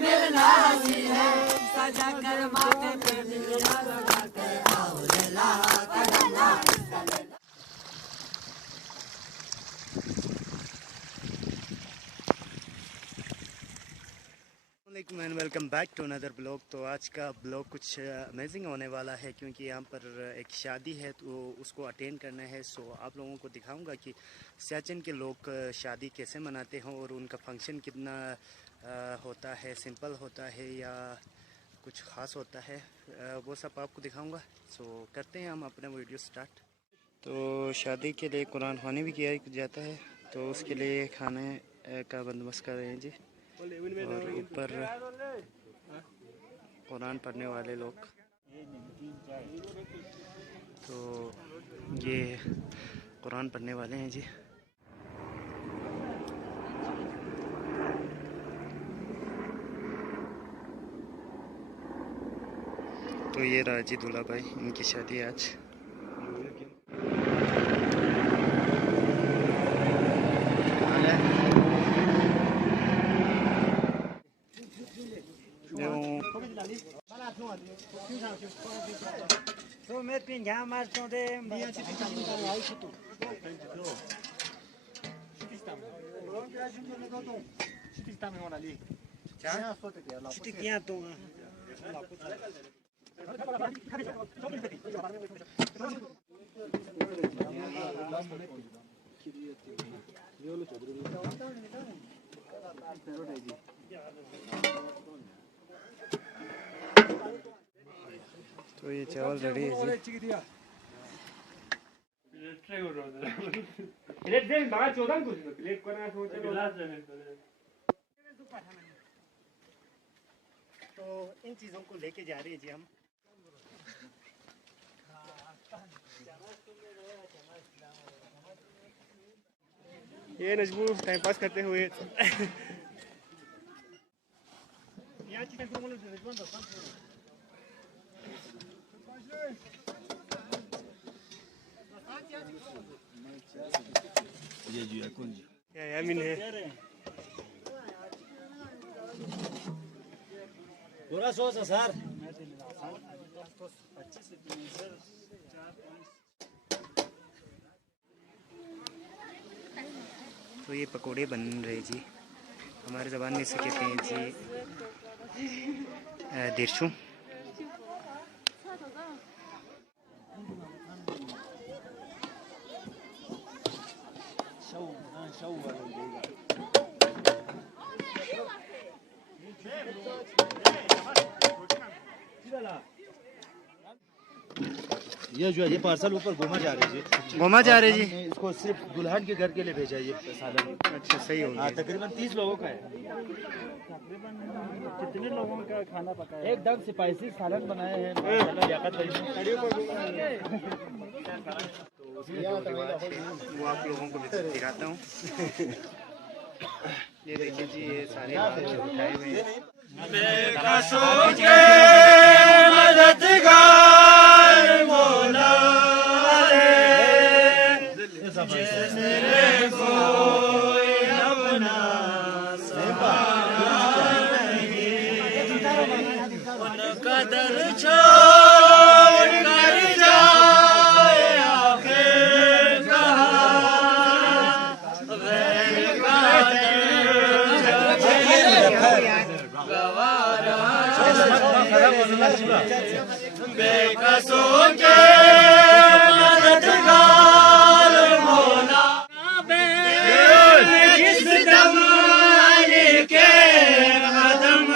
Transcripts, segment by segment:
मिलना हंसी है, सजा कर माथे पे बिंदिया लगा कर आओ लैला कदला। And welcome back to another blog. तो आज का ब्लॉग कुछ अमेजिंग होने वाला है क्योंकि यहाँ पर एक शादी है तो उसको अटेंड करना है। सो आप लोगों को दिखाऊंगा कि सियाचिन के लोग शादी कैसे मनाते हैं और उनका फंक्शन कितना होता है, सिंपल होता है या कुछ ख़ास होता है, वो सब आपको दिखाऊंगा। सो करते हैं हम अपना वीडियो स्टार्ट। तो शादी के लिए कुरान ख़वानी भी किया जाता है, तो उसके लिए खाने का बंदोबस्त कर रहे हैं जी। और ऊपर कुरान पढ़ने वाले लोग, तो ये कुरान पढ़ने वाले हैं जी। तो ये राजी दूल्हा भाई, इनकी शादी आज। तो ये चावल रेडी है जी। तो इन चीज़ों को लेके जा रहे हैं जी हम। ये नजबू टाइम पास करते हुए यामिन है। पूरा 100 सर। तो ये पकोड़े बन रहे जी, हमारे ज़बान में इसे कहते हैं जी दिरशु। ये जो है ये पार्सल ऊपर गोमा जा रही है जी। गोमा जा रहे जी। इसको सिर्फ दुल्हन के घर के लिए भेजा ये सालन। अच्छा, सही हो गया। तकरीबन 30 लोगों का है। कितने लोगों का खाना पकाया? एकदम स्पाइसी सालन बनाए हैं। वो आप लोगों को भी दिखाता हूँ। ये देखिए जी, ये सारे उठाए हुए हैं। बेकसों के मददगार मौला, जिस दम अली के कदम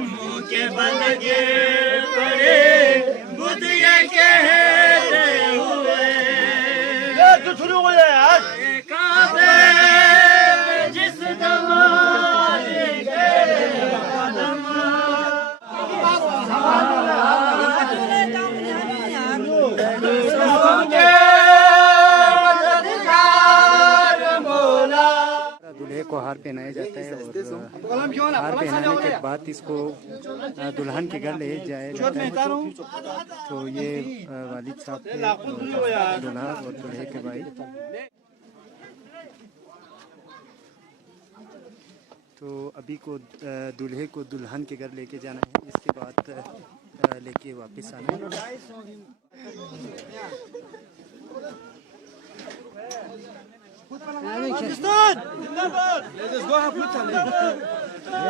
मुँह के बल गिर पड़े, बुद्ध ये कहते हुए शुरू हो जाए आज काबे जिस दम अली के कदम। दूल्हे को हार पहनाया जाता है और हार पहनाने के बाद इसको दुल्हन के घर ले जाया जाता है। तो ये वालिद साहब थे, दूल्हा और दूल्हे के भाई। तो अभी को दूल्हे को दुल्हन के घर लेके जाना है, इसके बाद लेके वापस आना है।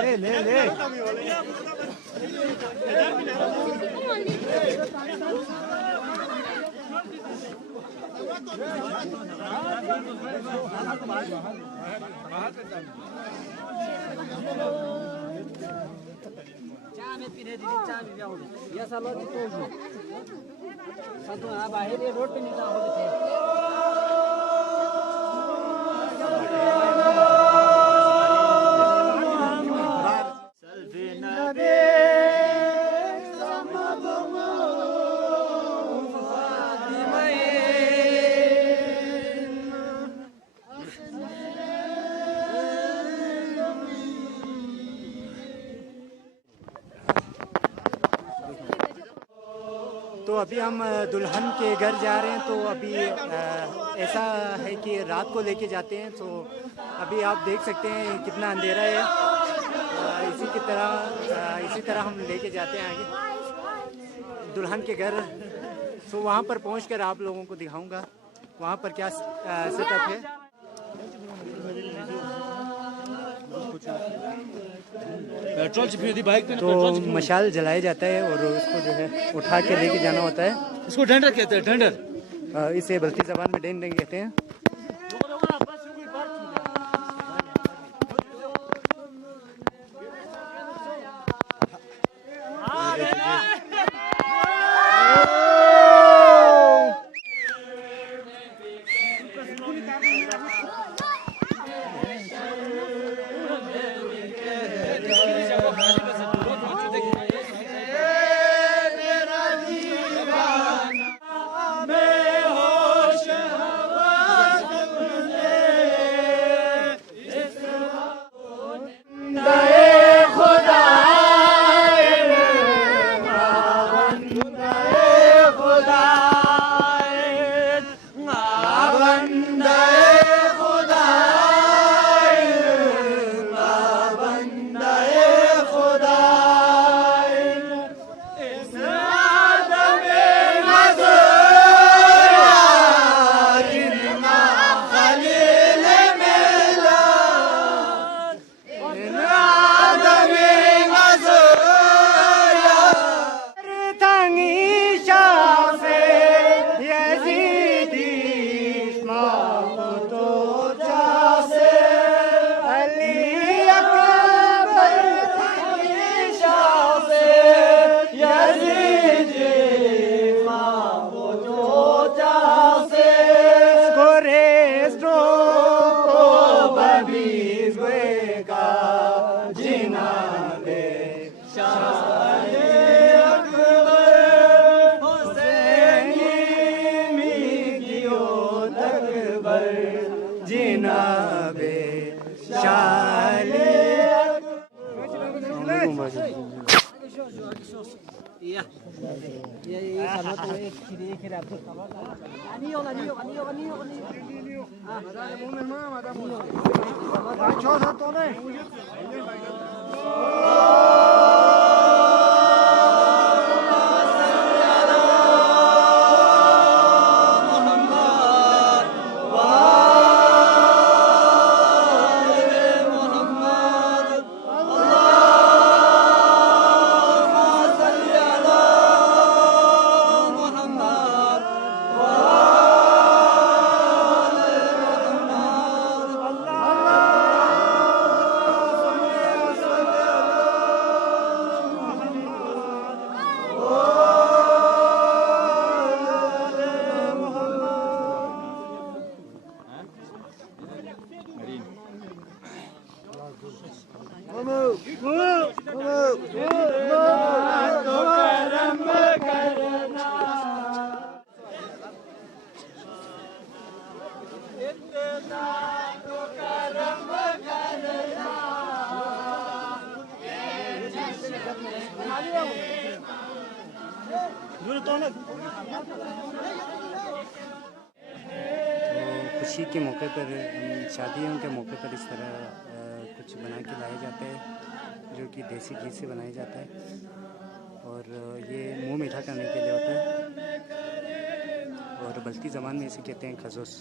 ले ले ले बाहेर रोड पे निघा तो अभी हम दुल्हन के घर जा रहे हैं। तो अभी ऐसा है कि रात को लेके जाते हैं, तो अभी आप देख सकते हैं कितना अंधेरा है। इसी तरह हम लेके जाते हैं आगे दुल्हन के घर। तो वहाँ पर पहुँचकर आप लोगों को दिखाऊंगा वहाँ पर क्या सेटअप है। पेट्रोल से फिर बाइक पे तो मशाल जलाया जाता है और उसको जो है उठा के लेके जाना होता है। इसको ढंडर कहते हैं, ढंडर। इसे बल्कि ज़बान में डेंडे कहते हैं। खुशी के मौके पर, शादियों के मौके पर इस तरह कुछ बना के लाया जाता है जो कि देसी घी से बनाया जाता है और ये मुंह मीठा करने के लिए होता है और बल्कि ज़बान में इसे कहते हैं खजूस।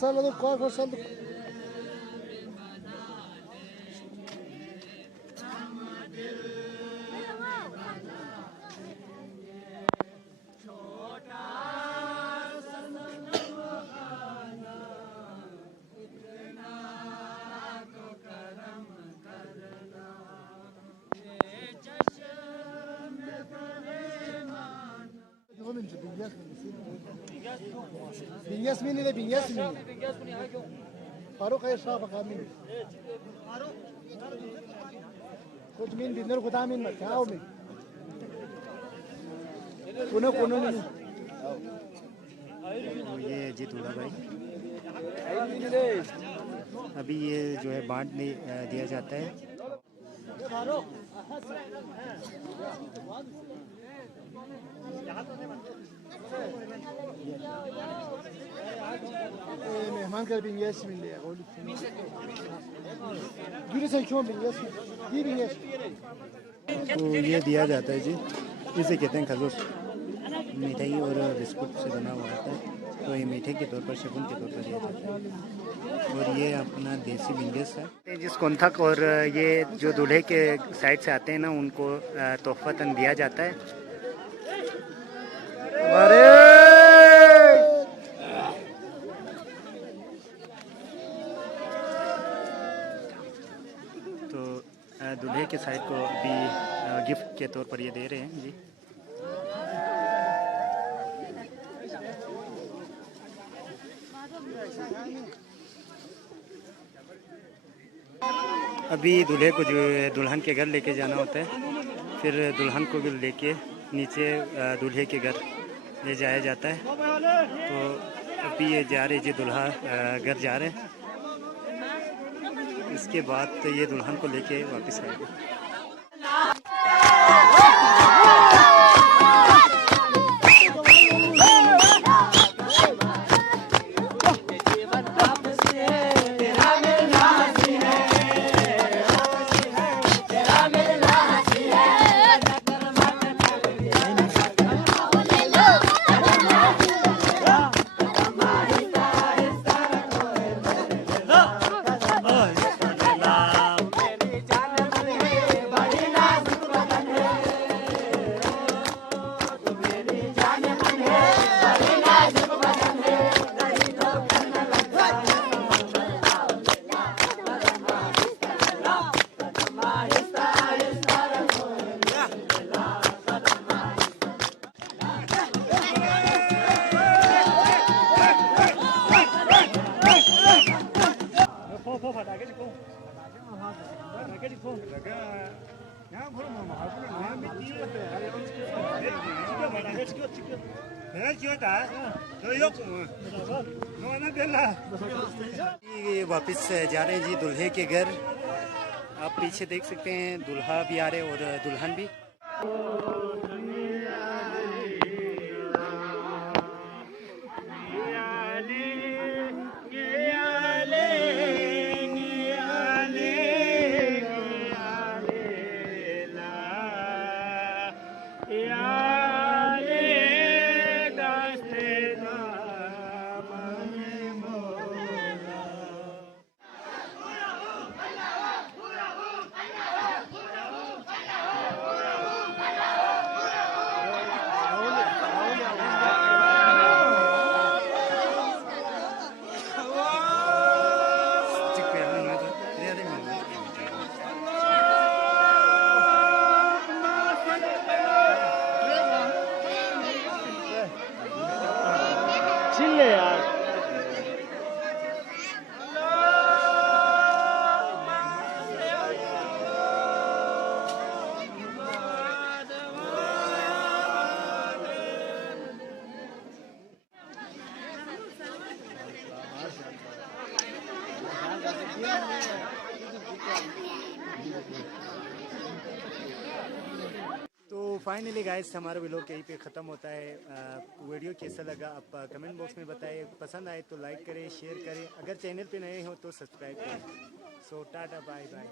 Salladık, kalk salladık. Bin Yasmin'i de Bin Yasmin'i. Faruk hayır şafa kamin. कुछ मीन बिंदर खुदा मीन मत खाओ मीन कुनो कुनो मीन ये जी दूल्हा भाई अभी ये जो है बांट दिया जाता है। मेहमान कर Bin Yasmin'i ya oğlum. Gülü sen kim Bin Yasmin? İyi Bin Yasmin. तो ये दिया जाता है जी, इसे कहते हैं खजूस। मिठाई और बिस्कुट से बना हुआ होता है तो ये मीठे के तौर पर शगुन के तौर पर दिया जाता है और ये अपना देसी बिंगस है जिस कोंथक और ये जो दूल्हे के साइड से आते हैं ना उनको तोहफतन दिया जाता है। तो दूल्हे के साइड को अभी गिफ्ट के तौर पर ये दे रहे हैं जी। अभी दूल्हे को जो है दुल्हन के घर लेके जाना होता है, फिर दुल्हन को भी लेके नीचे दूल्हे के घर ले जाया जाता है। तो अभी ये जा रहे जी दूल्हा घर जा रहे हैं, इसके बाद तो ये दुल्हन को लेके वापस आएगा। ये वापस जा रहे हैं जी दूल्हे के घर। आप पीछे देख सकते हैं दूल्हा भी आ रहे और दुल्हन भी। तो फाइनली गाइस हमारा व्लॉग यहीं पे ख़त्म होता है। वीडियो कैसा लगा आप कमेंट बॉक्स में बताइए। पसंद आए तो लाइक करें, शेयर करें, अगर चैनल पे नए हो तो सब्सक्राइब करें। सो टाटा बाय बाय।